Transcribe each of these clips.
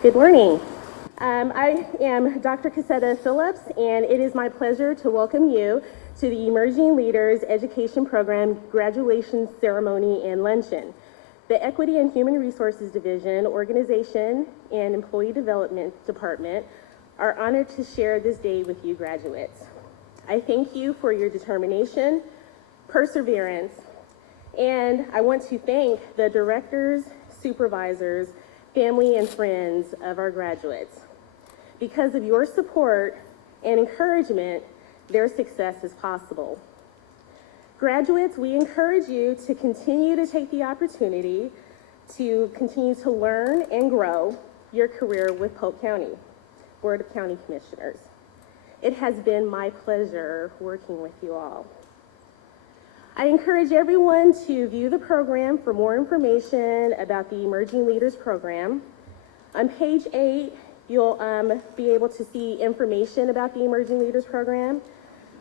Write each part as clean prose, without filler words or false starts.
Good morning. I am Dr. Cassetta Phillips, and it is my pleasure to welcome you to the Emerging Leaders Education Program Graduation Ceremony and Luncheon. The Equity and Human Resources Division, Organization, and Employee Development Department are honored to share this day with you graduates. I thank you for your determination, perseverance, and I want to thank the directors, supervisors, family, and friends of our graduates. Because of your support and encouragement, their success is possible. Graduates, we encourage you to continue to take the opportunity to continue to learn and grow your career with Polk County Board of County Commissioners. It has been my pleasure working with you all. I encourage everyone to view the program for more information about the Emerging Leaders Program. On page 8, you'll be able to see information about the Emerging Leaders Program.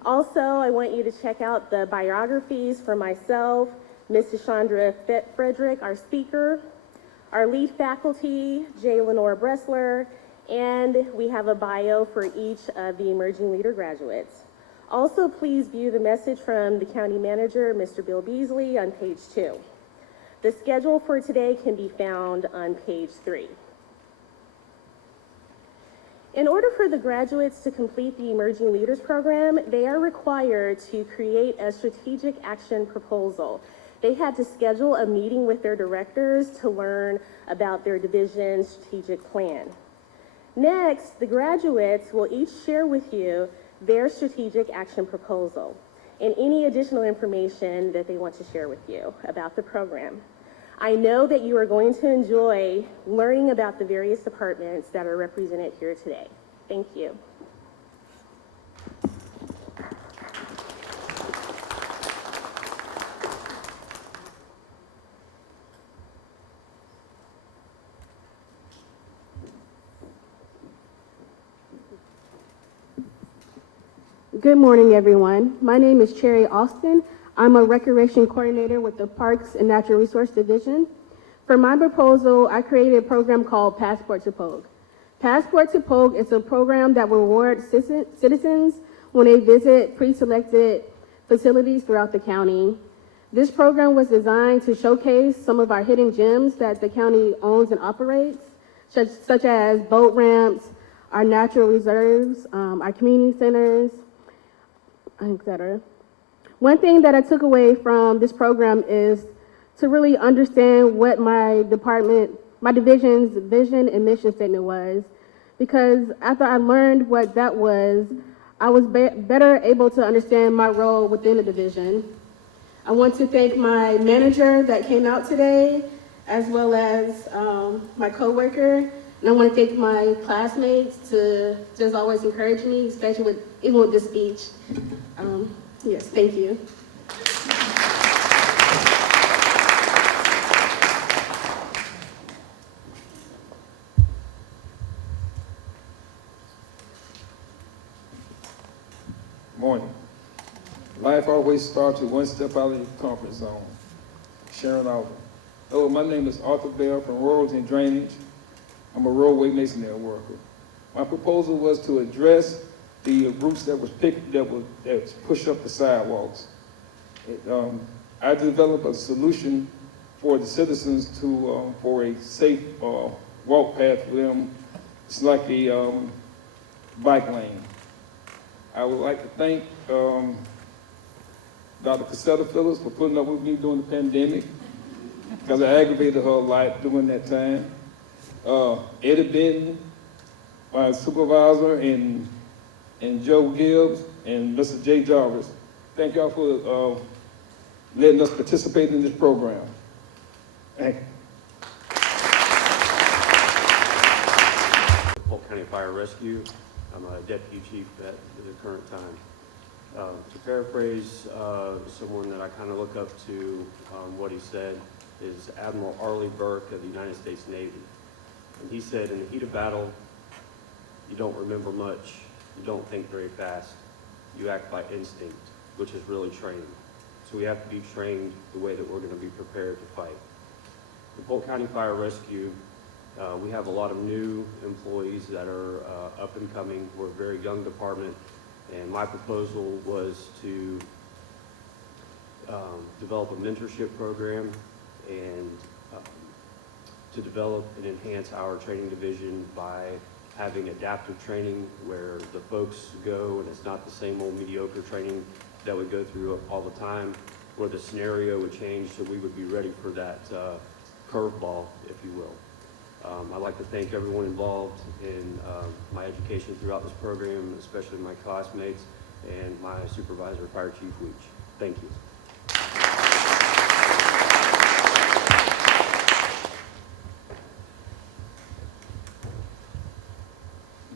Also, I want you to check out the biographies for myself, Ms. Chandra Frederick, our speaker, our lead faculty, J. Lenore Bressler, and we have a bio for each of the Emerging Leader graduates. Also, please view the message from the County Manager, Mr. Bill Beasley, on page 2. The schedule for today can be found on page 3. In order for the graduates to complete the Emerging Leaders Program, they are required to create a strategic action proposal. They had to schedule a meeting with their directors to learn about their division's strategic plan. Next, the graduates will each share with you their strategic action proposal and any additional information that they want to share with you about the program. I know that you are going to enjoy learning about the various departments that are represented here today. Thank you. Good morning, everyone. My name is Cherry Austin. I'm a recreation coordinator with the Parks and Natural Resource Division. For my proposal, I created a program called Passport to Polk. Passport to Polk is a program that will reward citizens when they visit pre-selected facilities throughout the county. This program was designed to showcase some of our hidden gems that the county owns and operates, such as boat ramps, our natural reserves, our community centers, etc. One thing that I took away from this program is to really understand what my division's vision and mission statement was, because after I learned what that was, I was better able to understand my role within the division. I want to thank my manager that came out today, as well as my coworker, and I want to thank my classmates to just always encourage me, especially even with this speech. Yes, thank you. Morning. Life always starts with one step out of your comfort zone. Sharon Alvin. Hello, my name is Arthur Bell from Roads and Drainage. I'm a roadway masonry worker. My proposal was to address the routes that was pushed up the sidewalks. I developed a solution for the citizens for a safe walk path for them. It's like a bike lane. I would like to thank Dr. Cassetta Phillips for putting up with me during the pandemic, because I aggravated her a lot during that time. Eddie Benton, my supervisor, and Joe Gibbs, and Mr. J. Jarvis. Thank y'all for letting us participate in this program. Thank you. Polk County Fire Rescue. I'm a deputy chief at the current time. To paraphrase someone that I kind of look up to, what he said is Admiral Arleigh Burke of the United States Navy. And he said, in the heat of battle, you don't remember much, you don't think very fast, you act by instinct, which is really training. So we have to be trained the way that we're going to be prepared to fight. The Polk County Fire Rescue We have a lot of new employees that are up and coming. We're a very young department, and my proposal was to develop a mentorship program and to develop and enhance our training division by having adaptive training where the folks go and it's not the same old mediocre training that we go through all the time, where the scenario would change so we would be ready for that curveball, if you will. I'd like to thank everyone involved in my education throughout this program, especially my classmates and my supervisor, Fire Chief Weech. Thank you.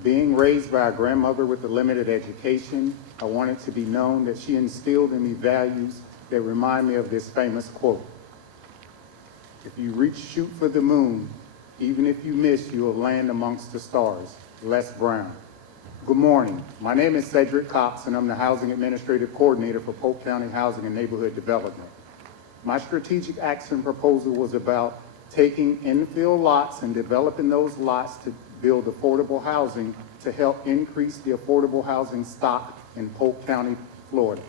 Being raised by a grandmother with a limited education, I wanted to be known that she instilled in me values that remind me of this famous quote. If you shoot for the moon, even if you miss, you will land amongst the stars. Les Brown. Good morning. My name is Cedric Cox, and I'm the Housing Administrative Coordinator for Polk County Housing and Neighborhood Development. My strategic action proposal was about taking infill lots and developing those lots to build affordable housing to help increase the affordable housing stock in Polk County, Florida.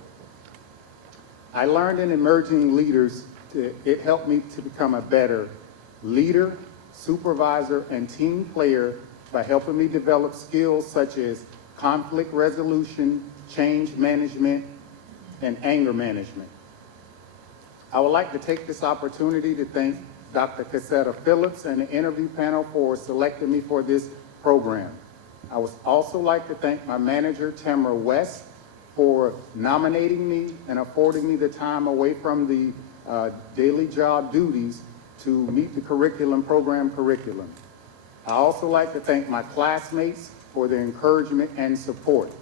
I learned in Emerging Leaders, it helped me to become a better leader, supervisor, and team player by helping me develop skills such as conflict resolution, change management, and anger management. I would like to take this opportunity to thank Dr. Cassetta Phillips and the interview panel for selecting me for this program. I would also like to thank my manager, Tamara West, for nominating me and affording me the time away from the daily job duties to meet the program curriculum. I also like to thank my classmates for their encouragement and support.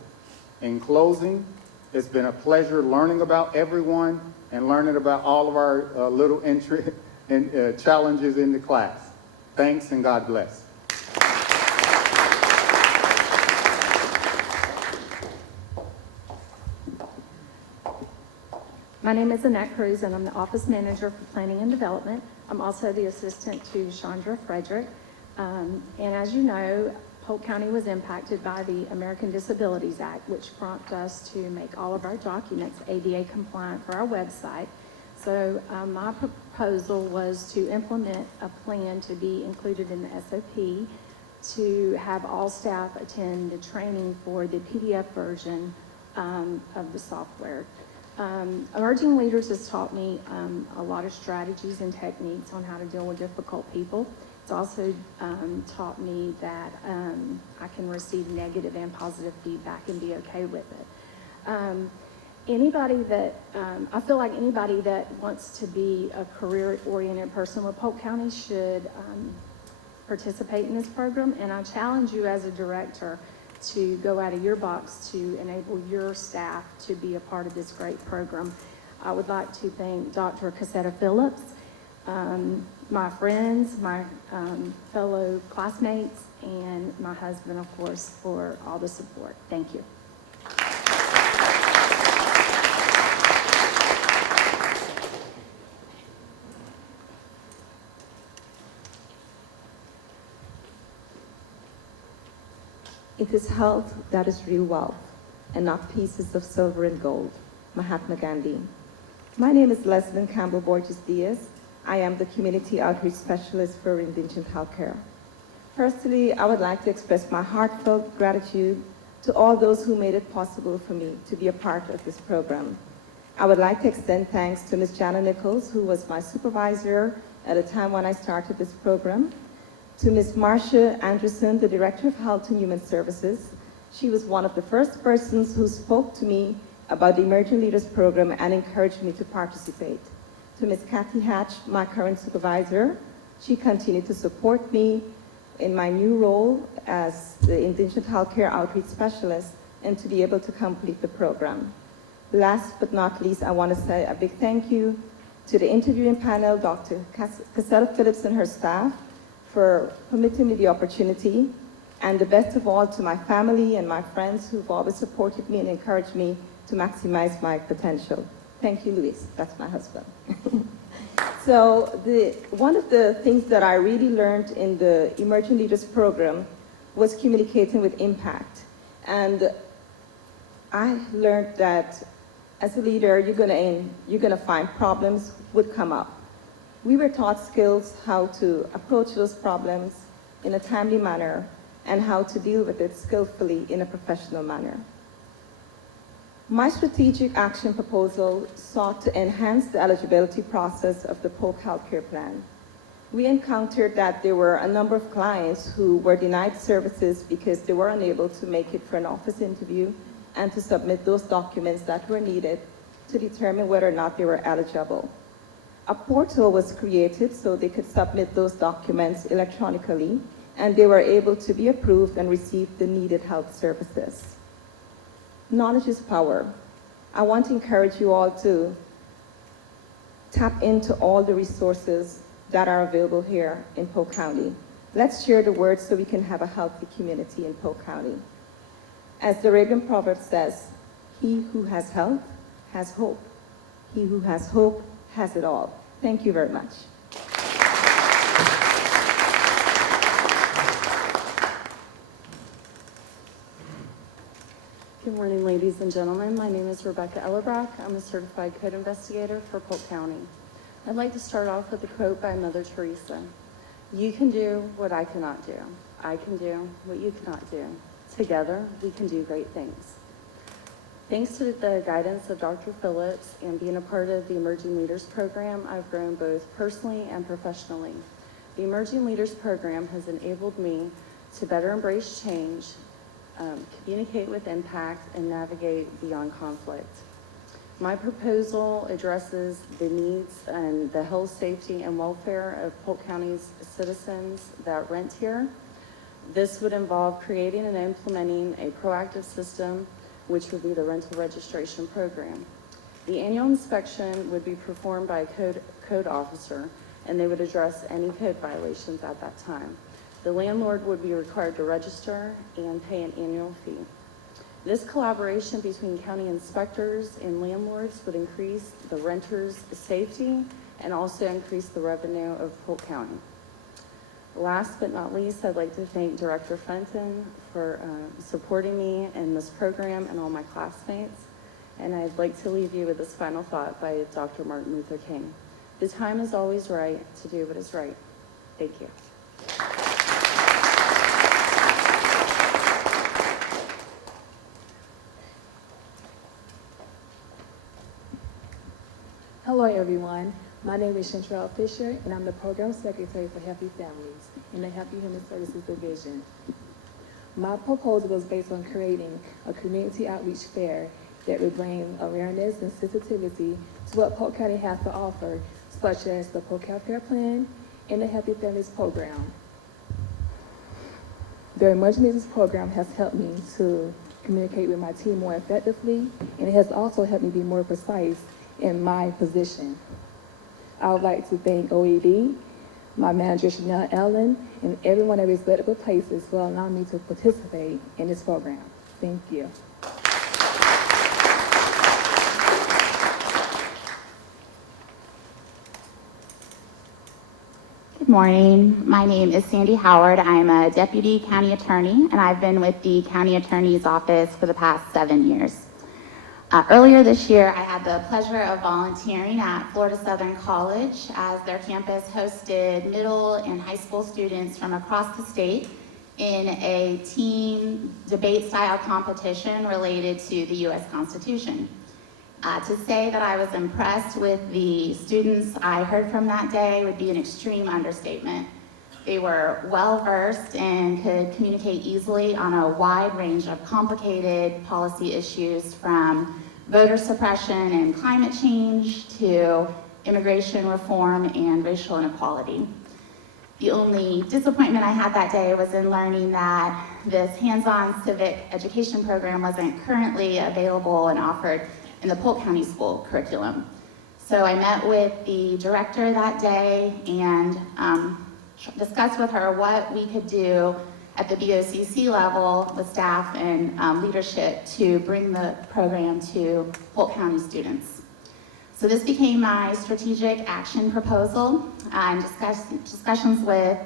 In closing, it's been a pleasure learning about everyone and learning about all of our little challenges in the class. Thanks and God bless. My name is Annette Cruz, and I'm the Office Manager for Planning and Development. I'm also the assistant to Chandra Frederick. And as you know, Polk County was impacted by the American Disabilities Act, which prompted us to make all of our documents ADA compliant for our website. So my proposal was to implement a plan to be included in the SOP to have all staff attend the training for the PDF version of the software. Emerging Leaders has taught me a lot of strategies and techniques on how to deal with difficult people. It's also taught me that I can receive negative and positive feedback and be okay with it. Anybody that, I feel like anybody that wants to be a career-oriented person with Polk County should participate in this program, and I challenge you as a director to go out of your box to enable your staff to be a part of this great program. I would like to thank Dr. Cassetta Phillips, my friends, my fellow classmates, and my husband, of course, for all the support. Thank you. It is health that is real wealth, and not pieces of silver and gold. Mahatma Gandhi. My name is Leslie Campbell Borges Diaz. I am the Community Outreach Specialist for Indigent Healthcare. Firstly, I would like to express my heartfelt gratitude to all those who made it possible for me to be a part of this program. I would like to extend thanks to Ms. Jana Nichols, who was my supervisor at the time when I started this program, to Ms. Marcia Anderson, the Director of Health and Human Services. She was one of the first persons who spoke to me about the Emerging Leaders Program and encouraged me to participate. To Ms. Kathy Hatch, my current supervisor, she continued to support me in my new role as the Indigent Healthcare Outreach Specialist and to be able to complete the program. Last but not least, I want to say a big thank you to the interviewing panel, Dr. Cassetta Phillips and her staff, for permitting me the opportunity, and the best of all to my family and my friends who've always supported me and encouraged me to maximize my potential. Thank you, Luis. That's my husband. So one of the things that I really learned in the Emerging Leaders Program was communicating with impact. And I learned that as a leader, you're gonna find problems would come up. We were taught skills how to approach those problems in a timely manner and how to deal with it skillfully in a professional manner. My strategic action proposal sought to enhance the eligibility process of the Polk healthcare plan. We encountered that there were a number of clients who were denied services because they were unable to make it for an office interview and to submit those documents that were needed to determine whether or not they were eligible. A portal was created so they could submit those documents electronically, and they were able to be approved and receive the needed health services. Knowledge is power. I want to encourage you all to tap into all the resources that are available here in Polk County. Let's share the word so we can have a healthy community in Polk County. As the Arabian proverb says, he who has health has hope. He who has hope has it all. Thank you very much. Good morning, ladies and gentlemen. My name is Rebecca Ellerbrock. I'm a certified code investigator for Polk County. I'd like to start off with a quote by Mother Teresa. You can do what I cannot do. I can do what you cannot do. Together, we can do great things. Thanks to the guidance of Dr. Phillips and being a part of the Emerging Leaders Program, I've grown both personally and professionally. The Emerging Leaders Program has enabled me to better embrace change, communicate with impact, and navigate beyond conflict. My proposal addresses the needs and the health, safety, and welfare of Polk County's citizens that rent here. This would involve creating and implementing a proactive system, which would be the rental registration program. The annual inspection would be performed by a code officer, and they would address any code violations at that time. The landlord would be required to register and pay an annual fee. This collaboration between county inspectors and landlords would increase the renters' safety and also increase the revenue of Polk County. Last but not least, I'd like to thank Director Fenton for supporting me in this program and all my classmates. And I'd like to leave you with this final thought by Dr. Martin Luther King. The time is always right to do what is right. Thank you. Hello everyone, my name is Chantrell Fisher and I'm the Program Secretary for Healthy Families in the Healthy Human Services Division. My proposal was based on creating a community outreach fair that would bring awareness and sensitivity to what Polk County has to offer, such as the Polk Healthcare Plan and the Healthy Families Program. The Emerging Leaders Program has helped me to communicate with my team more effectively, and it has also helped me be more precise in my position. I would like to thank OED, my manager Chanel Ellen, and everyone at respectable places for allowing me to participate in this program. Thank you. Good morning. My name is Sandy Howard. I'm a deputy county attorney, and I've been with the county attorney's office for the past 7 years. Earlier this year, I had the pleasure of volunteering at Florida Southern College as their campus hosted middle and high school students from across the state in a team debate style competition related to the U.S. Constitution. To say that I was impressed with the students I heard from that day would be an extreme understatement. They were well-versed and could communicate easily on a wide range of complicated policy issues, from voter suppression and climate change to immigration reform and racial inequality. The only disappointment I had that day was in learning that this hands-on civic education program wasn't currently available and offered in the Polk County School curriculum. So I met with the director that day and discussed with her what we could do at the BOCC level with staff and leadership to bring the program to Polk County students. So this became my strategic action proposal. In discussions with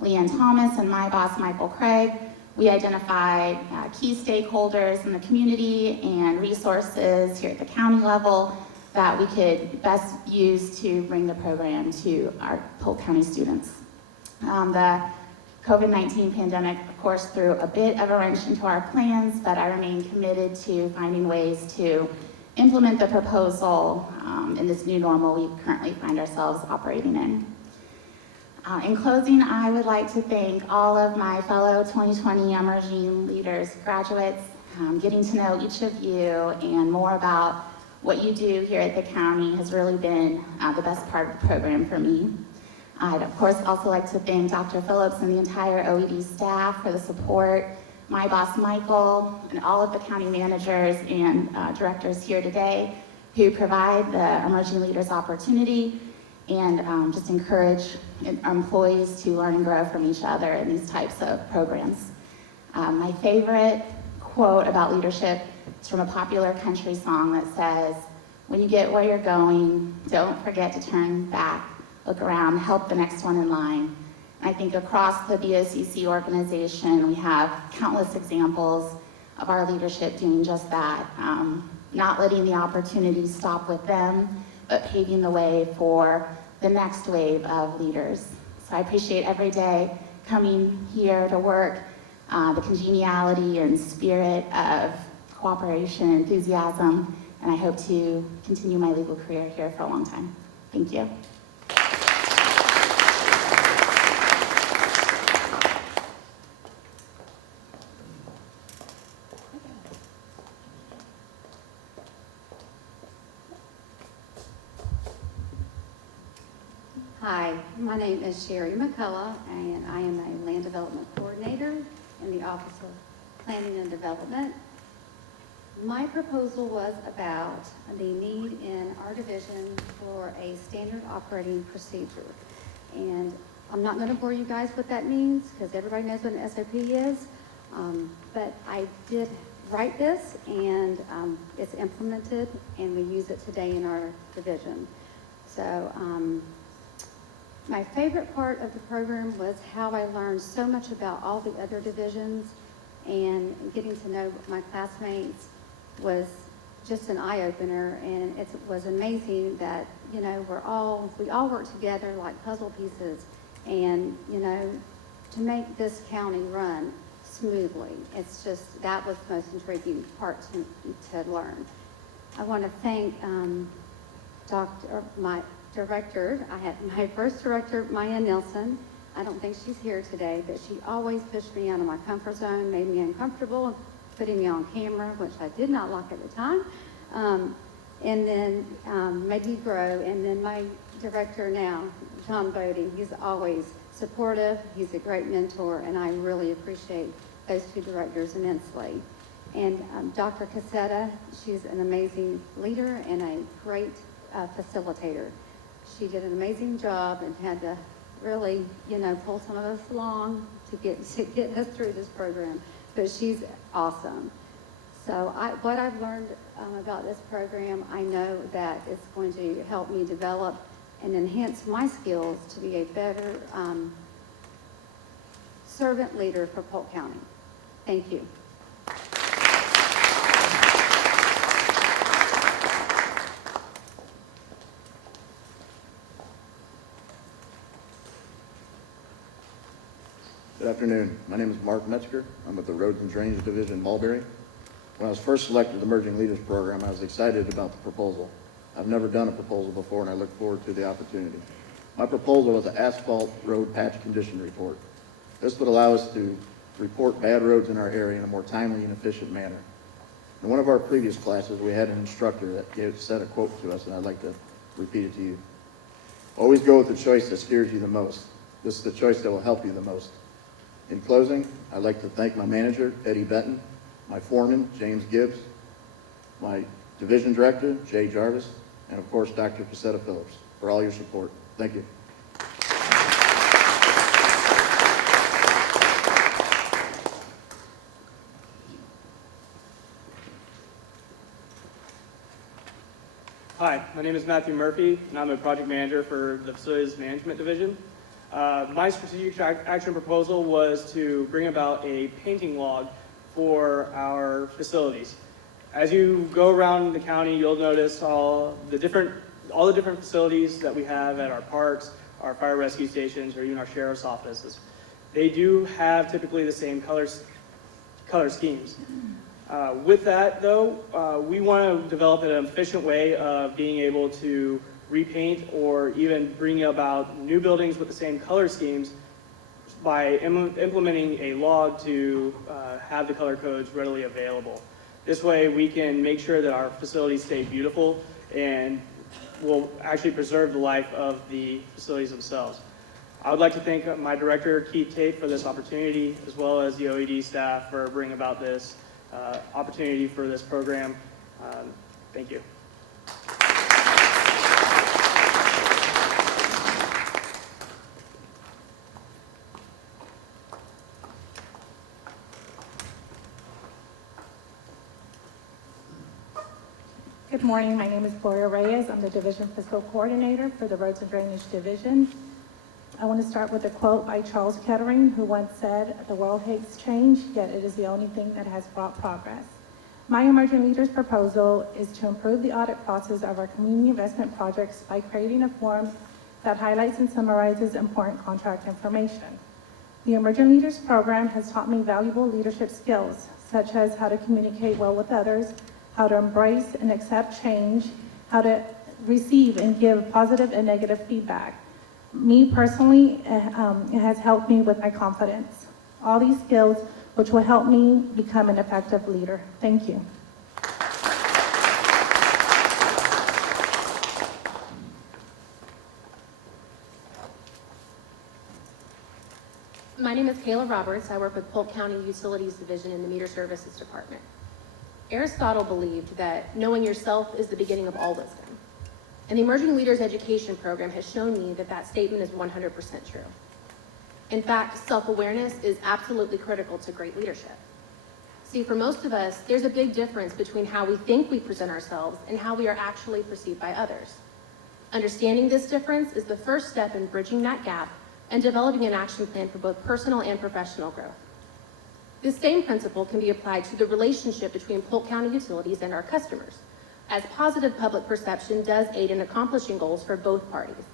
Leanne Thomas and my boss, Michael Craig, we identified key stakeholders in the community and resources here at the county level that we could best use to bring the program to our Polk County students. The COVID-19 pandemic, of course, threw a bit of a wrench into our plans, but I remain committed to finding ways to implement the proposal in this new normal we currently find ourselves operating in. In closing, I would like to thank all of my fellow 2020 emerging leaders, graduates, getting to know each of you and more about what you do here at the county has really been the best part of the program for me. I'd of course also like to thank Dr. Phillips and the entire OED staff for the support, my boss Michael, and all of the county managers and directors here today who provide the emerging leaders opportunity and just encourage our employees to learn and grow from each other in these types of programs. My favorite quote about leadership is from a popular country song that says, "When you get where you're going, don't forget to turn back, look around, help the next one in line." And I think across the BOCC organization, we have countless examples of our leadership doing just that, not letting the opportunities stop with them, but paving the way for the next wave of leaders. So I appreciate every day coming here to work, the congeniality and spirit of cooperation and enthusiasm, and I hope to continue my legal career here for a long time. Thank you. Hi, my name is Sherry McCullough, and I am a Land Development Coordinator in the Office of Planning and Development. My proposal was about the need in our division for a standard operating procedure. And I'm not going to bore you guys what that means, because everybody knows what an SOP is. But I did write this, and it's implemented, and we use it today in our division. So, my favorite part of the program was how I learned so much about all the other divisions, and getting to know my classmates was just an eye-opener, and it was amazing that, you know, we all work together like puzzle pieces, and, you know, to make this county run smoothly. It's just, that was the most intriguing part to learn. I want to thank my director. I had my first director, Maya Nilsson. I don't think she's here today, but she always pushed me out of my comfort zone, made me uncomfortable, putting me on camera, which I did not like at the time, and then made me grow. And then my director now, John Bodie, he's always supportive. He's a great mentor, and I really appreciate those two directors immensely. And Dr. Cassetta, she's an amazing leader and a great facilitator. She did an amazing job and had to really, you know, pull some of us along to get us through this program. But she's awesome. So what I've learned about this program, I know that it's going to help me develop and enhance my skills to be a better servant leader for Polk County. Thank you. Good afternoon. My name is Mark Metzger. I'm with the Roads and Drainage Division in Mulberry. When I was first selected to the Emerging Leaders Program, I was excited about the proposal. I've never done a proposal before, and I look forward to the opportunity. My proposal was an asphalt road patch condition report. This would allow us to report bad roads in our area in a more timely and efficient manner. In one of our previous classes, we had an instructor that said a quote to us, and I'd like to repeat it to you. Always go with the choice that scares you the most. This is the choice that will help you the most. In closing, I'd like to thank my manager, Eddie Benton, my foreman, James Gibbs, my division director, Jay Jarvis, and of course, Dr. Cassetta Phillips, for all your support. Thank you. Hi, my name is Matthew Murphy, and I'm a project manager for the Facilities Management Division. My strategic action proposal was to bring about a painting log for our facilities. As you go around the county, you'll notice all the different facilities that we have at our parks, our fire rescue stations, or even our sheriff's offices. They do have typically the same color schemes. With that, though, we want to develop an efficient way of being able to repaint or even bring about new buildings with the same color schemes by implementing a log to have the color codes readily available. This way, we can make sure that our facilities stay beautiful and will actually preserve the life of the facilities themselves. I would like to thank my director, Keith Tate, for this opportunity, as well as the OED staff for bringing about this opportunity for this program. Thank you. Good morning, my name is Gloria Reyes. I'm the Division Fiscal Coordinator for the Roads and Drainage Division. I want to start with a quote by Charles Kettering, who once said, "The world hates change, yet it is the only thing that has brought progress." My Emerging Leaders proposal is to improve the audit process of our community investment projects by creating a form that highlights and summarizes important contract information. The Emerging Leaders program has taught me valuable leadership skills, such as how to communicate well with others, how to embrace and accept change, how to receive and give positive and negative feedback. Me personally, it has helped me with my confidence. All these skills which will help me become an effective leader. Thank you. My name is Kayla Roberts. I work with Polk County Utilities Division in the Meter Services Department. Aristotle believed that knowing yourself is the beginning of all wisdom. And the Emerging Leaders Education Program has shown me that that statement is 100% true. In fact, self-awareness is absolutely critical to great leadership. See, for most of us, there's a big difference between how we think we present ourselves and how we are actually perceived by others. Understanding this difference is the first step in bridging that gap and developing an action plan for both personal and professional growth. This same principle can be applied to the relationship between Polk County Utilities and our customers, as positive public perception does aid in accomplishing goals for both parties.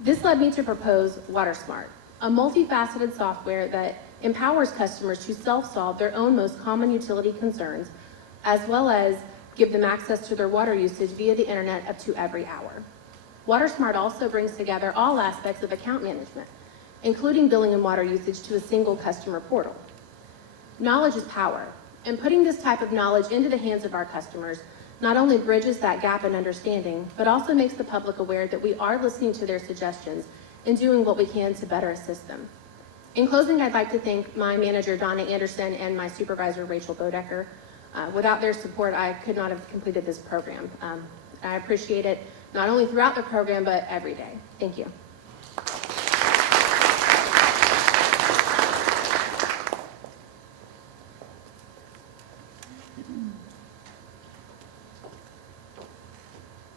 This led me to propose WaterSmart, a multifaceted software that empowers customers to self-solve their own most common utility concerns, as well as give them access to their water usage via the internet up to every hour. WaterSmart also brings together all aspects of account management, including billing and water usage to a single customer portal. Knowledge is power, and putting this type of knowledge into the hands of our customers not only bridges that gap in understanding, but also makes the public aware that we are listening to their suggestions and doing what we can to better assist them. In closing, I'd like to thank my manager, Donna Anderson, and my supervisor, Rachel Bodecker. Without their support, I could not have completed this program. I appreciate it not only throughout the program, but every day. Thank you.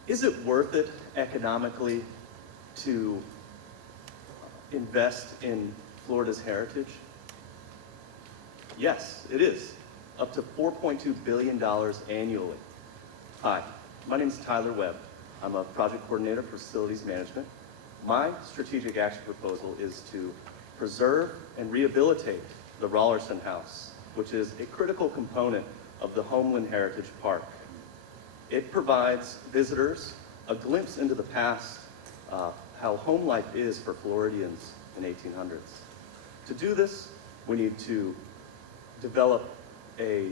Is it worth it economically to invest in Florida's heritage? Yes, it is. Up to $4.2 billion annually. Hi, my name is Tyler Webb. I'm a project coordinator for facilities management. My strategic action proposal is to preserve and rehabilitate the Rollerson House, which is a critical component of the Homeland Heritage Park. It provides visitors a glimpse into the past, how home life is for Floridians in 1800s. To do this, we need to develop a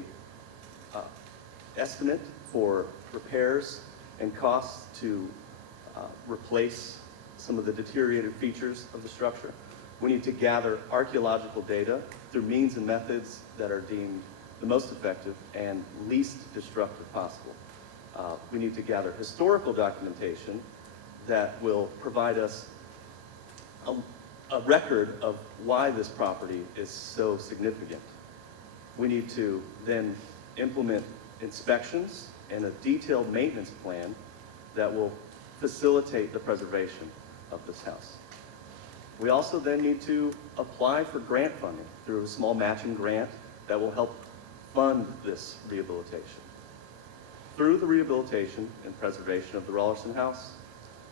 estimate for repairs and costs to replace some of the deteriorated features of the structure. We need to gather archaeological data through means and methods that are deemed the most effective and least destructive possible. We need to gather historical documentation that will provide us a record of why this property is so significant. We need to then implement inspections and a detailed maintenance plan that will facilitate the preservation of this house. We also then need to apply for grant funding through a small matching grant that will help fund this rehabilitation. Through the rehabilitation and preservation of the Rollerson House,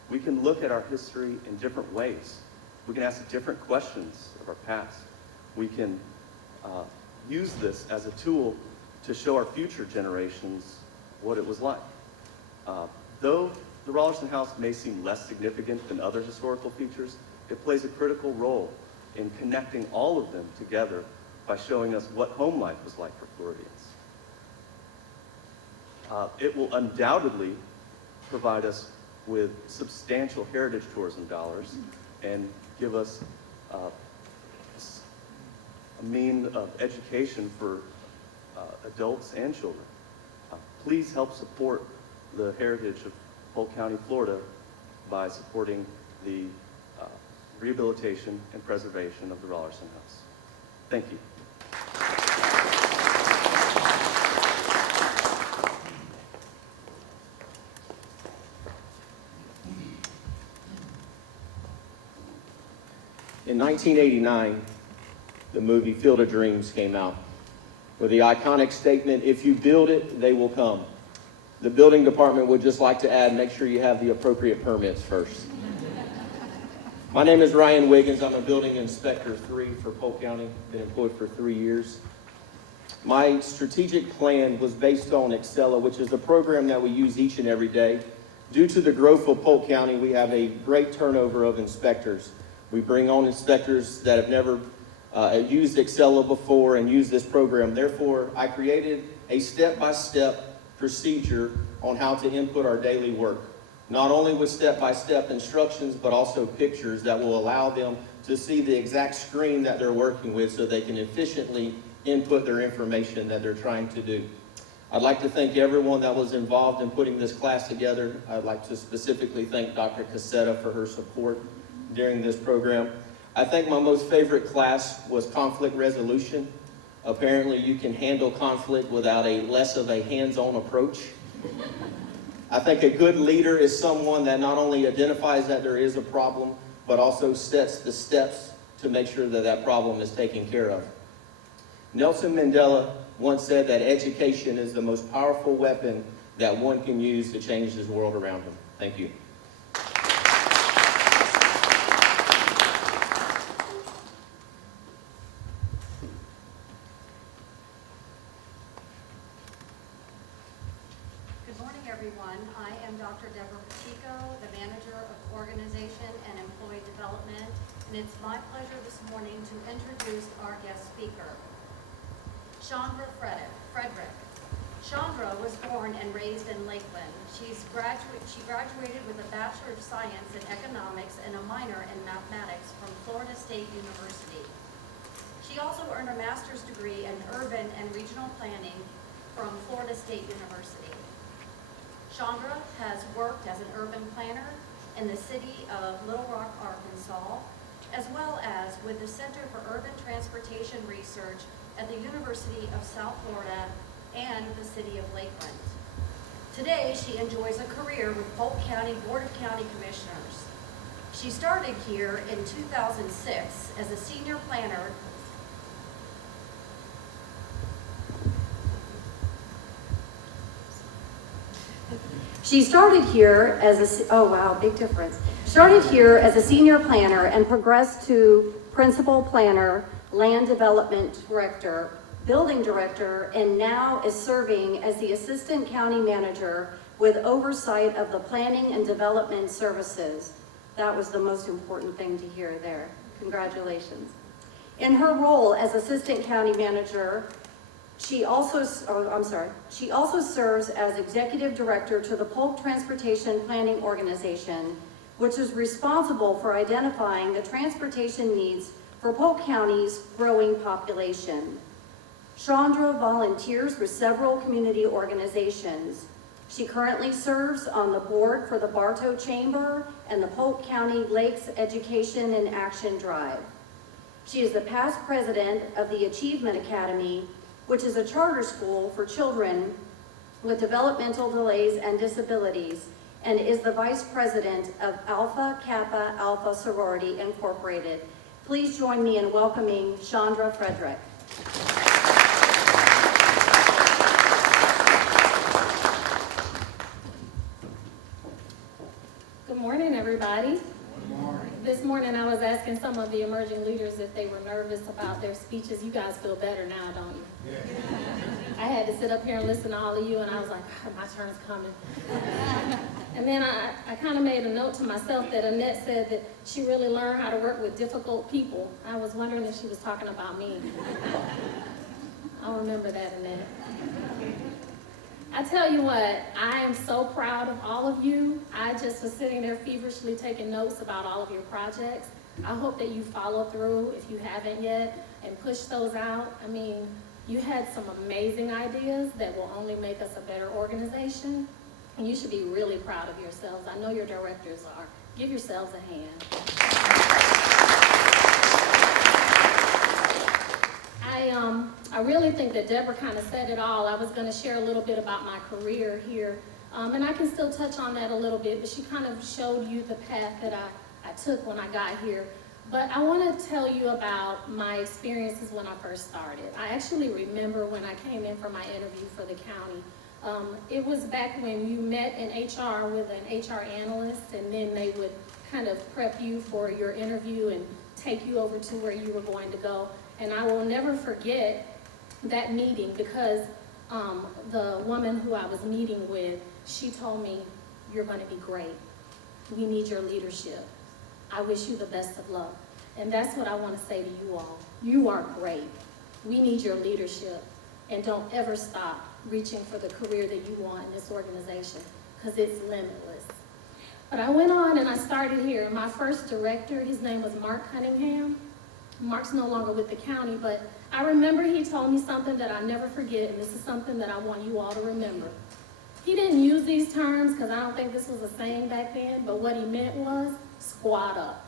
we can look at our history in different ways. We can ask different questions of our past. We can use this as a tool to show our future generations what it was like. Though the Rollerson House may seem less significant than other historical features, it plays a critical role in connecting all of them together by showing us what home life was like for Floridians. It will undoubtedly provide us with substantial heritage tourism dollars and give us a mean of education for adults and children. Please help support the heritage of Polk County, Florida by supporting the rehabilitation and preservation of the Rollerson House. Thank you. In 1989, the movie Field of Dreams came out with the iconic statement, "If you build it, they will come." The building department would just like to add, make sure you have the appropriate permits first. My name is Ryan Wiggins. I'm a building inspector 3 for Polk County. Been employed for 3 years. My strategic plan was based on Excella, which is a program that we use each and every day. Due to the growth of Polk County, we have a great turnover of inspectors. We bring on inspectors that have never used Excella before and used this program. Therefore, I created a step-by-step procedure on how to input our daily work. Not only with step-by-step instructions, but also pictures that will allow them to see the exact screen that they're working with so they can efficiently input their information that they're trying to do. I'd like to thank everyone that was involved in putting this class together. I'd like to specifically thank Dr. Casetta for her support during this program. I think my most favorite class was conflict resolution. Apparently you can handle conflict without less of a hands-on approach. I think a good leader is someone that not only identifies that there is a problem, but also sets the steps to make sure that that problem is taken care of. Nelson Mandela once said that education is the most powerful weapon that one can use to change this world around him. Thank you. Good morning, everyone. I am Dr. Deborah Pacheco, the Manager of Organization and Employee Development, and it's my pleasure this morning to introduce our guest speaker, Chandra Frederick. Chandra was born and raised in Lakeland. She graduated with a Bachelor of Science in Economics and a minor in Mathematics from Florida State University. She also earned a master's degree in Urban and Regional Planning from Florida State University. Chandra has worked as an urban planner in the city of Little Rock, Arkansas, as well as with the Center for Urban Transportation Research at the University of South Florida and the city of Lakeland. Today, she enjoys a career with Polk County Board of County Commissioners. She started here in 2006 as a senior planner. She started here as a, oh wow, big difference. Started here as a senior planner and progressed to principal planner, land development director, building director, and now is serving as the assistant county manager with oversight of the planning and development services. That was the most important thing to hear there. Congratulations. In her role as assistant county manager, she also serves as executive director to the Polk Transportation Planning Organization, which is responsible for identifying the transportation needs for Polk County's growing population. Chandra volunteers with several community organizations. She currently serves on the board for the Bartow Chamber and the Polk County Lakes Education and Action Drive. She is the past president of the Achievement Academy, which is a charter school for children with developmental delays and disabilities, and is the Vice President of Alpha Kappa Alpha Sorority Incorporated. Please join me in welcoming Chandra Frederick. Good morning, everybody. Good morning. This morning I was asking some of the emerging leaders if they were nervous about their speeches. You guys feel better now, don't you? Yeah. I had to sit up here and listen to all of you, and I was like, my turn's coming. And then I kind of made a note to myself that Annette said that she really learned how to work with difficult people. I was wondering if she was talking about me. I'll remember that, Annette. I tell you what, I am so proud of all of you. I just was sitting there feverishly taking notes about all of your projects. I hope that you follow through if you haven't yet and push those out. I mean, you had some amazing ideas that will only make us a better organization. And you should be really proud of yourselves. I know your directors are. Give yourselves a hand. I really think that Deborah kind of said it all. I was going to share a little bit about my career here, and I can still touch on that a little bit, but she kind of showed you the path that I took when I got here. But I want to tell you about my experiences when I first started. I actually remember when I came in for my interview for the county. It was back when you met in HR with an HR analyst, and then they would kind of prep you for your interview and take you over to where you were going to go. And I will never forget that meeting because the woman who I was meeting with, she told me, "You're going to be great. We need your leadership. I wish you the best of luck." And that's what I want to say to you all. You are great. We need your leadership. And don't ever stop reaching for the career that you want in this organization because it's limitless. But I went on and I started here. My first director, his name was Mark Cunningham. Mark's no longer with the county, but I remember he told me something that I never forget, and this is something that I want you all to remember. He didn't use these terms because I don't think this was a saying back then, but what he meant was squad up.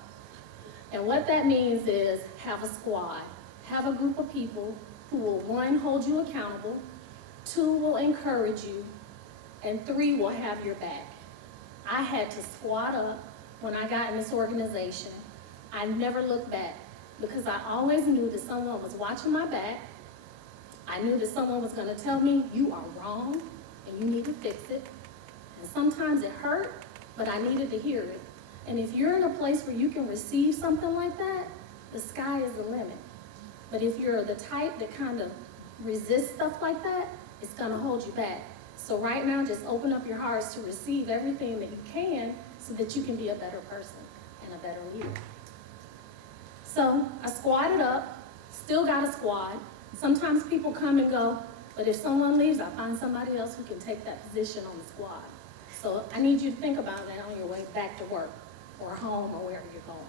And what that means is have a squad. Have a group of people who will, 1, hold you accountable, 2, will encourage you, and 3, will have your back. I had to squad up when I got in this organization. I never looked back because I always knew that someone was watching my back. I knew that someone was going to tell me, "You are wrong and you need to fix it." And sometimes it hurt, but I needed to hear it. And if you're in a place where you can receive something like that, the sky is the limit. But if you're the type that kind of resists stuff like that, it's going to hold you back. So right now, just open up your hearts to receive everything that you can so that you can be a better person and a better leader. So I squatted up, still got a squad. Sometimes people come and go, but if someone leaves, I find somebody else who can take that position on the squad. So I need you to think about that on your way back to work or home or wherever you're going.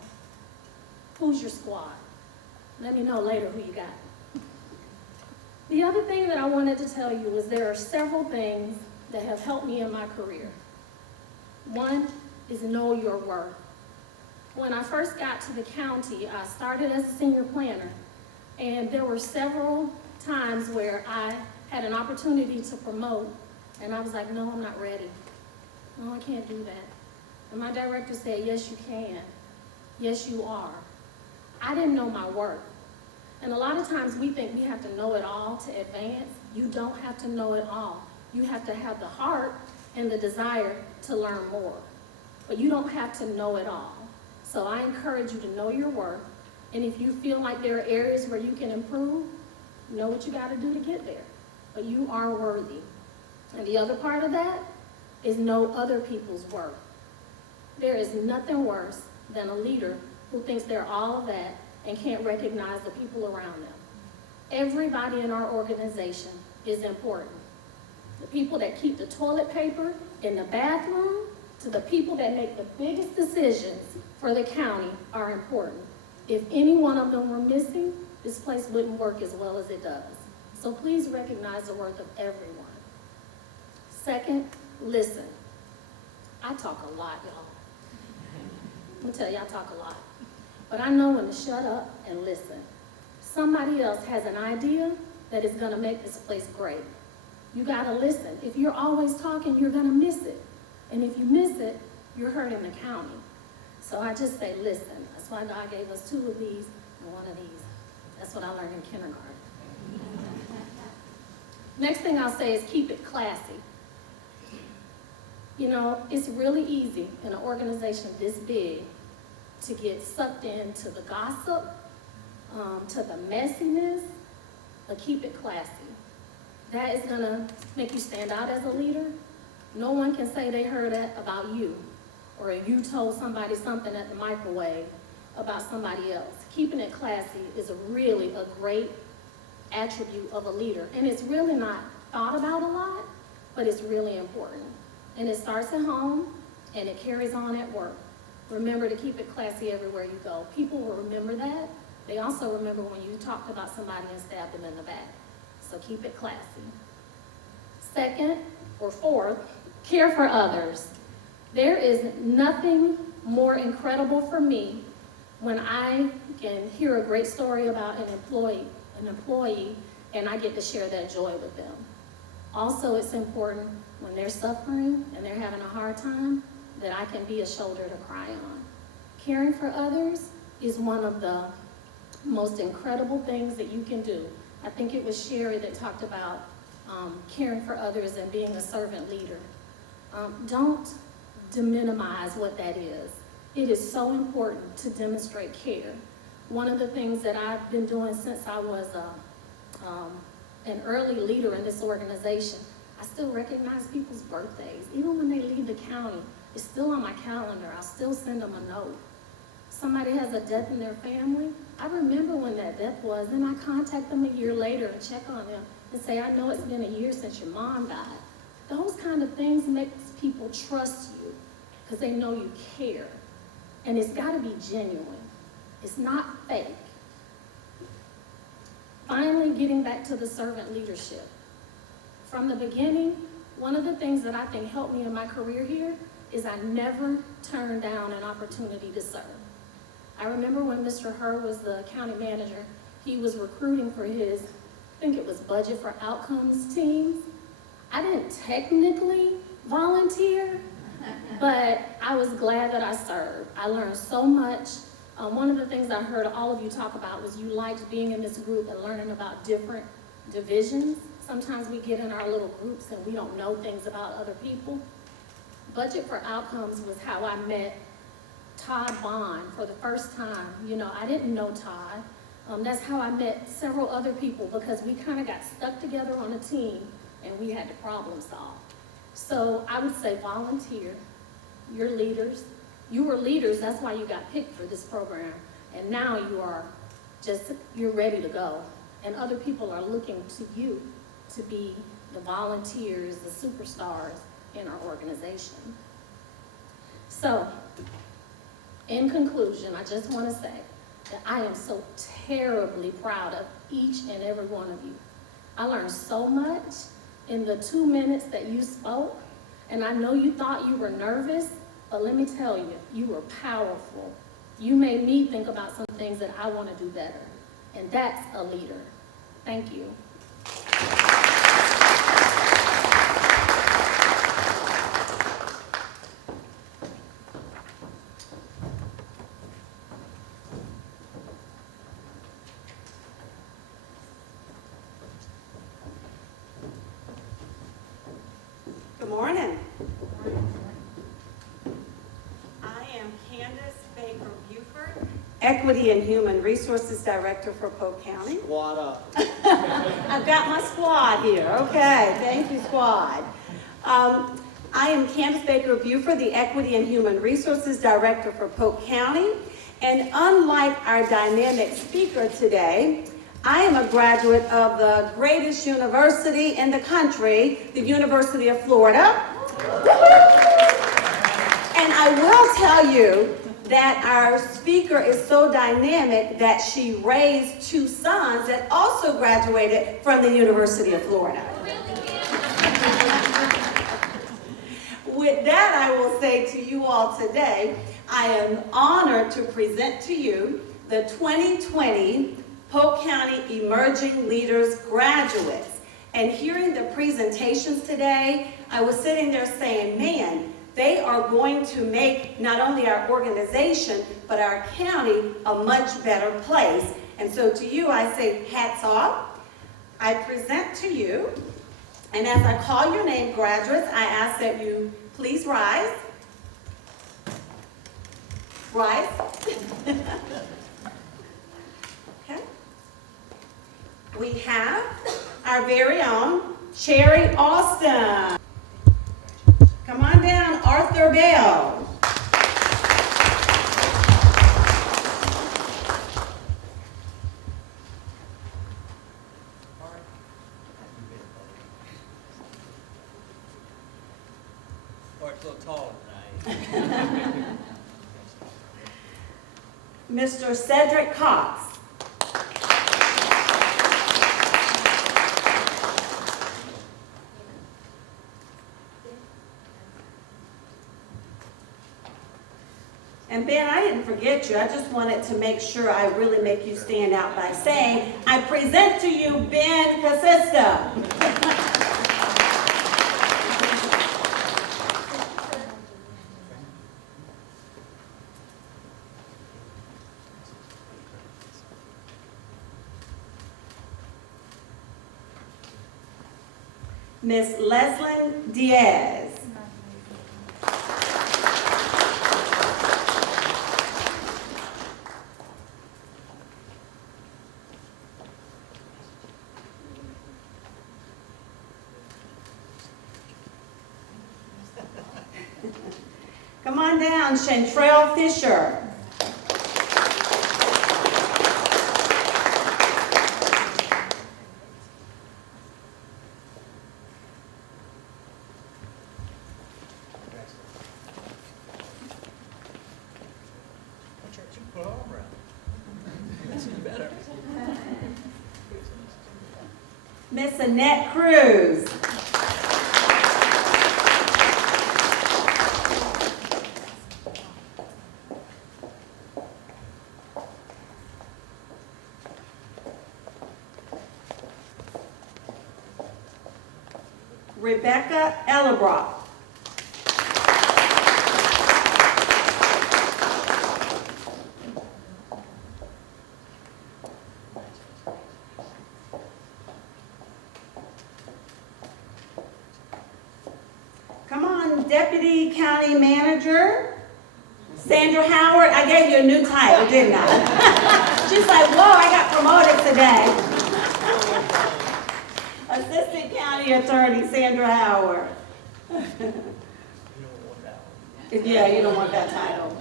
Who's your squad? Let me know later who you got. The other thing that I wanted to tell you is there are several things that have helped me in my career. One is know your worth. When I first got to the county, I started as a senior planner, and there were several times where I had an opportunity to promote, and I was like, "No, I'm not ready. No, I can't do that." And my director said, "Yes, you can. Yes, you are." I didn't know my worth. And a lot of times we think we have to know it all to advance. You don't have to know it all. You have to have the heart and the desire to learn more. But you don't have to know it all. So I encourage you to know your worth. And if you feel like there are areas where you can improve, know what you got to do to get there. But you are worthy. And the other part of that is know other people's worth. There is nothing worse than a leader who thinks they're all of that and can't recognize the people around them. Everybody in our organization is important. The people that keep the toilet paper in the bathroom to the people that make the biggest decisions for the county are important. If any one of them were missing, this place wouldn't work as well as it does. So please recognize the worth of everyone. Second, listen. I talk a lot, y'all. I'm gonna tell you, I talk a lot. But I know when to shut up and listen. Somebody else has an idea that is gonna make this place great. You gotta listen. If you're always talking, you're gonna miss it. And if you miss it, you're hurting the county. So I just say, listen, that's why God gave us 2 of these and 1 of these. That's what I learned in kindergarten. Next thing I'll say is keep it classy. You know, it's really easy in an organization this big to get sucked into the gossip, to the messiness, but keep it classy. That is gonna make you stand out as a leader. No one can say they heard that about you, or you told somebody something at the microwave about somebody else. Keeping it classy is really a great attribute of a leader, and it's really not thought about a lot, but it's really important. And it starts at home, and it carries on at work. Remember to keep it classy everywhere you go. People will remember that. They also remember when you talked about somebody and stabbed them in the back. So keep it classy. Second, or fourth, care for others. There is nothing more incredible for me when I can hear a great story about an employee, and I get to share that joy with them. Also, it's important when they're suffering and they're having a hard time that I can be a shoulder to cry on. Caring for others is one of the most incredible things that you can do. I think it was Sherry that talked about caring for others and being a servant leader. Don't minimize what that is. It is so important to demonstrate care. One of the things that I've been doing since I was an early leader in this organization, I still recognize people's birthdays. Even when they leave the county, it's still on my calendar. I'll still send them a note. Somebody has a death in their family, I remember when that death was, and I contact them a year later and check on them and say, I know it's been a year since your mom died. Those kind of things makes people trust you because they know you care. And it's got to be genuine. It's not fake. Finally, getting back to the servant leadership. From the beginning, one of the things that I think helped me in my career here is I never turned down an opportunity to serve. I remember when Mr. Herr was the county manager, he was recruiting for his, I think it was budget for outcomes teams. I didn't technically volunteer, but I was glad that I served. I learned so much. One of the things I heard all of you talk about was you liked being in this group and learning about different divisions. Sometimes we get in our little groups and we don't know things about other people. Budget for outcomes was how I met Todd Bond for the first time. You know, I didn't know Todd. That's how I met several other people because we kind of got stuck together on a team and we had to problem solve. So I would say volunteer. You're leaders. You were leaders, that's why you got picked for this program. And now you're ready to go. And other people are looking to you to be the volunteers, the superstars in our organization. So, in conclusion, I just want to say that I am so terribly proud of each and every one of you. I learned so much in the 2 minutes that you spoke, and I know you thought you were nervous, but let me tell you, you were powerful. You made me think about some things that I want to do better, and that's a leader. Thank you. Good morning. I am Candace Baker Buford, Equity and Human Resources Director for Polk County. Squad up. I've got my squad here. Okay, thank you, squad. I am Candace Baker Buford, the Equity and Human Resources Director for Polk County. And unlike our dynamic speaker today, I am a graduate of the greatest university in the country, the University of Florida. And I will tell you that our speaker is so dynamic that she raised 2 sons that also graduated from the University of Florida. With that, I will say to you all today, I am honored to present to you the 2020 Polk County Emerging Leaders graduates. And hearing the presentations today, I was sitting there saying, man, They are going to make not only our organization, but our county a much better place. And so to you, I say hats off. I present to you, and as I call your name, graduates, I ask that you please rise. Rise. Okay. We have our very own Cherry Austin. Come on down, Arthur Bell. Mark's a little taller than I am. Mr. Cedric Cox. And Ben, I didn't forget you. I just wanted to make sure I really make you stand out by saying, I present to you Ben Casista. Miss Leslyn Diaz. Come on down, Chantrell Fisher. Miss Annette Cruz. Rebecca Ellebrock. Come on, Deputy County Manager, Sandra Howard. I gave you a new title, didn't I? She's like, whoa, I got promoted today. Assistant County Attorney, Sandra Howard. Yeah, you don't want that title.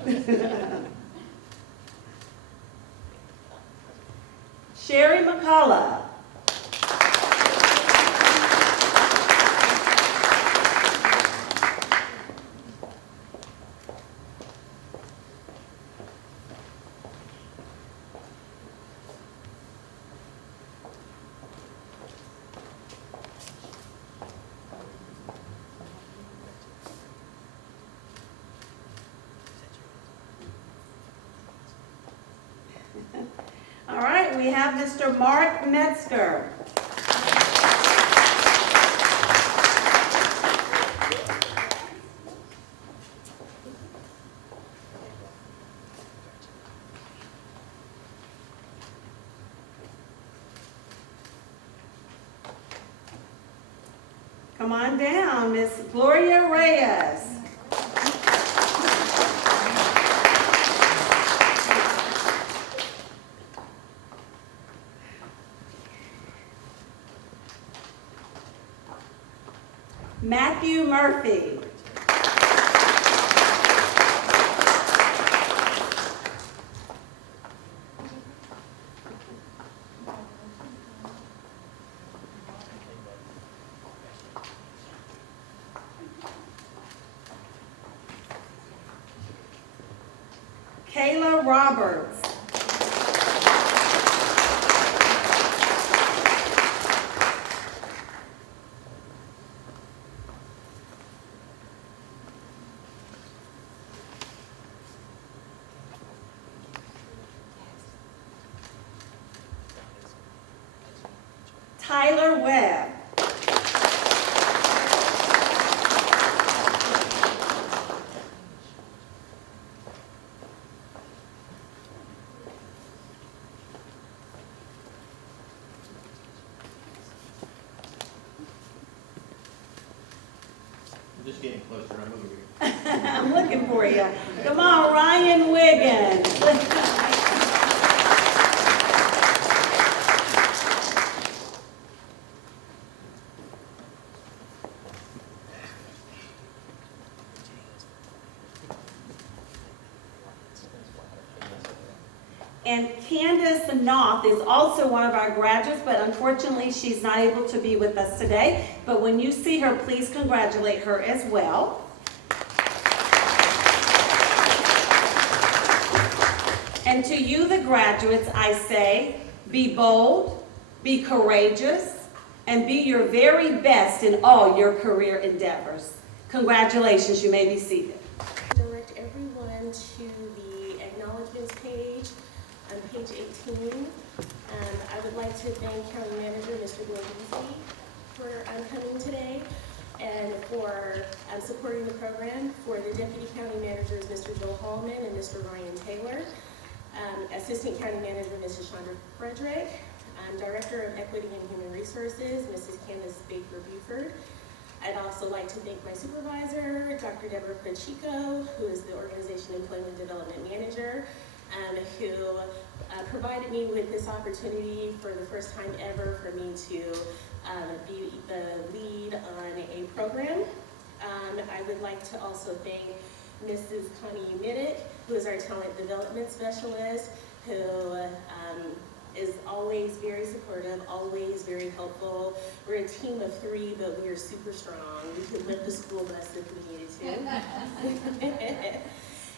Sherry McCullough. All right, we have Mr. Mark Metzger. Come on down, Miss Gloria Reyes. Matthew Murphy. Kayla Roberts. Tyler Webb. Just getting closer, I'm over here. I'm looking for you. Come on, Ryan Wiggins. And Candace Knopf is also one of our graduates, but unfortunately she's not able to be with us today. But when you see her, please congratulate her as well. And to you, the graduates, I say, be bold, be courageous, and be your very best in all your career endeavors. Congratulations, you may be seated. Direct everyone to the acknowledgements page on page 18. I would like to thank County Manager Mr. Bill Beasley for coming today and for supporting the program, for the Deputy County Managers Mr. Joel Hallman and Mr. Ryan Taylor, Assistant County Manager Mrs. Chandra Frederick, Director of Equity and Human Resources Mrs. Candace Baker Buford. I'd also like to thank my supervisor, Dr. Deborah Pacheco, who is the Organization Employment Development Manager, who provided me with this opportunity for the first time ever for me to be the lead on a program. I would like to also thank Mrs. Connie Minnick, who is our Talent Development Specialist, who is always very supportive, always very helpful. We're a team of 3, but we are super strong. We could lift the school bus if we needed to.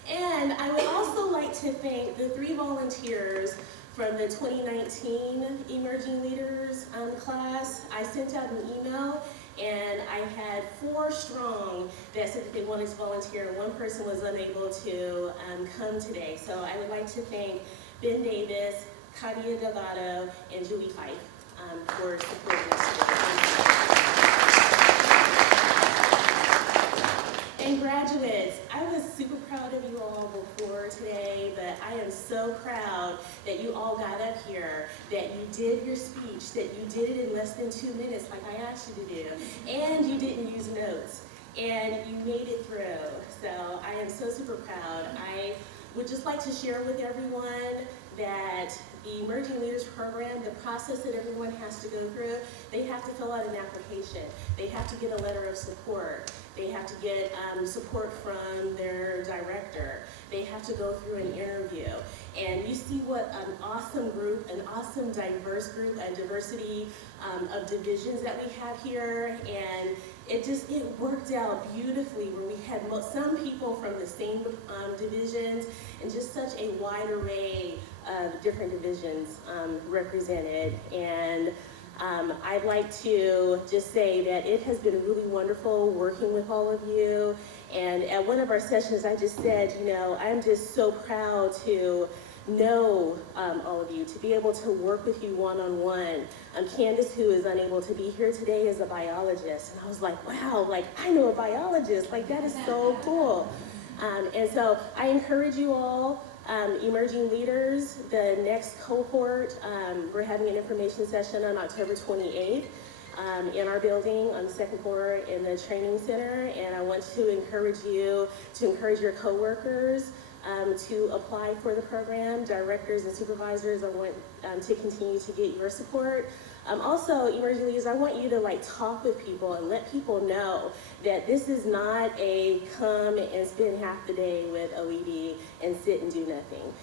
And I would also like to thank the 3 volunteers from the 2019 Emerging Leaders class. I sent out an email and I had 4 strong that said that they wanted to volunteer, and 1 person was unable to come today. So I would like to thank Ben Davis, Katia Delgado, and Julie Fife for supporting us today. And graduates, I was super proud of you all before today, but I am so proud that you all got up here, that you did your speech, that you did it in less than 2 minutes like I asked you to do, and you didn't use notes, and you made it through. So I am so super proud. I would just like to share with everyone that the Emerging Leaders Program, the process that everyone has to go through, they have to fill out an application. They have to get a letter of support. They have to get support from their director. They have to go through an interview. And you see what an awesome group, an awesome diverse group, a diversity of divisions that we have here. And it worked out beautifully where we had some people from the same divisions and just such a wide array of different divisions represented. And I'd like to just say that it has been really wonderful working with all of you. And at one of our sessions, I just said, you know, I'm just so proud to know all of you, to be able to work with you one-on-one. Candace, who is unable to be here today, is a biologist. And I was like, wow, like I know a biologist, like that is so cool. And so I encourage you all, emerging leaders, the next cohort, we're having an information session on October 28th in our building on the 2nd floor in the training center. And I want to encourage you to encourage your coworkers to apply for the program. Directors and supervisors, I want to continue to get your support. Also, emerging leaders, I want you to talk with people and let people know that this is not a come and spend half the day with OED and sit and do nothing.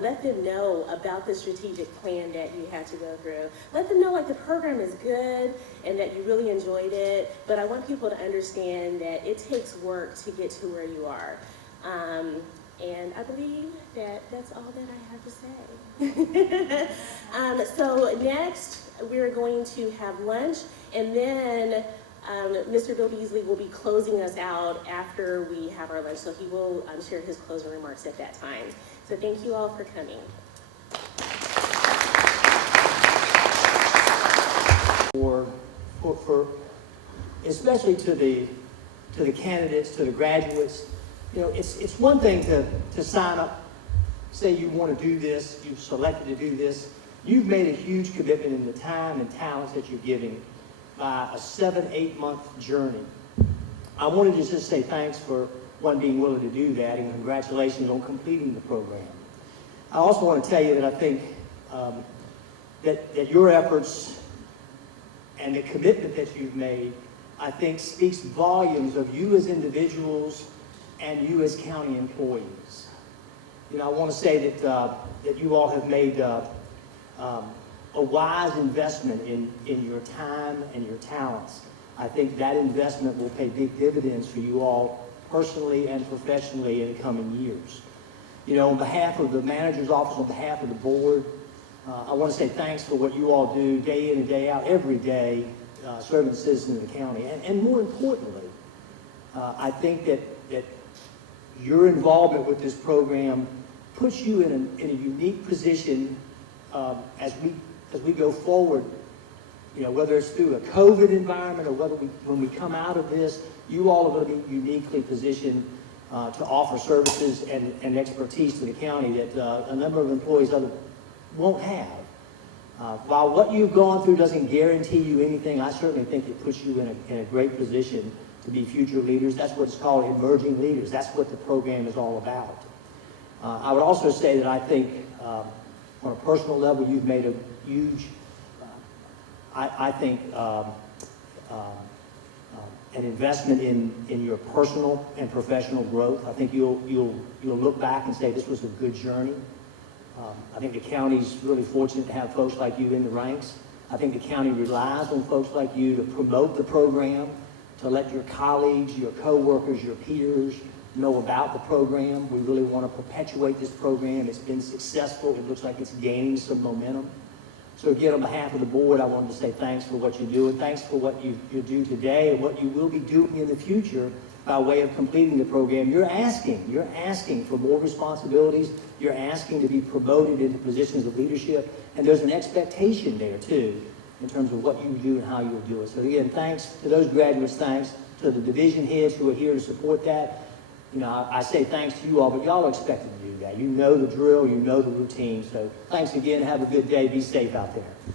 Let them know about the strategic plan that you had to go through. Let them know the program is good and that you really enjoyed it, but I want people to understand that it takes work to get to where you are. And I believe that that's all that I have to say. So next, we're going to have lunch, and then Mr. Bill Beasley will be closing us out after we have our lunch, so he will share his closing remarks at that time. So thank you all for coming. For especially to the candidates, to the graduates, you know, it's one thing to sign up, say you want to do this, you've selected to do this. You've made a huge commitment in the time and talents that you're giving by a 7-8 month journey. I wanted to just say thanks for one being willing to do that, and congratulations on completing the program. I also want to tell you that I think that your efforts and the commitment that you've made, I think, speaks volumes of you as individuals and you as county employees. You know, I want to say that you all have made a wise investment in your time and your talents. I think that investment will pay big dividends for you all personally and professionally in the coming years. You know, on behalf of the manager's office, on behalf of the board, I want to say thanks for what you all do day in and day out, every day, serving the citizens of the county. And more importantly, I think that your involvement with this program puts you in a unique position as we go forward. You know, whether it's through a COVID environment or whether when we come out of this, you all are going to be uniquely positioned to offer services and expertise to the county that a number of employees won't have. While what you've gone through doesn't guarantee you anything, I certainly think it puts you in a great position to be future leaders. That's what it's called, emerging leaders. That's what the program is all about. I would also say that I think on a personal level, you've made a huge, I think, an investment in your personal and professional growth. I think you'll look back and say this was a good journey. I think the county's really fortunate to have folks like you in the ranks. I think the county relies on folks like you to promote the program, to let your colleagues, your co-workers, your peers know about the program. We really want to perpetuate this program. It's been successful. It looks like it's gaining some momentum. So again, on behalf of the board, I wanted to say thanks for what you do, and thanks for what you do today and what you will be doing in the future by way of completing the program. You're asking for more responsibilities. You're asking to be promoted into positions of leadership, and there's an expectation there too in terms of what you do and how you'll do it. So again, thanks to those graduates, thanks to the division heads who are here to support that. You know, I say thanks to you all, but y'all are expected to do that. You know the drill, you know the routine. So thanks again, have a good day, be safe out there.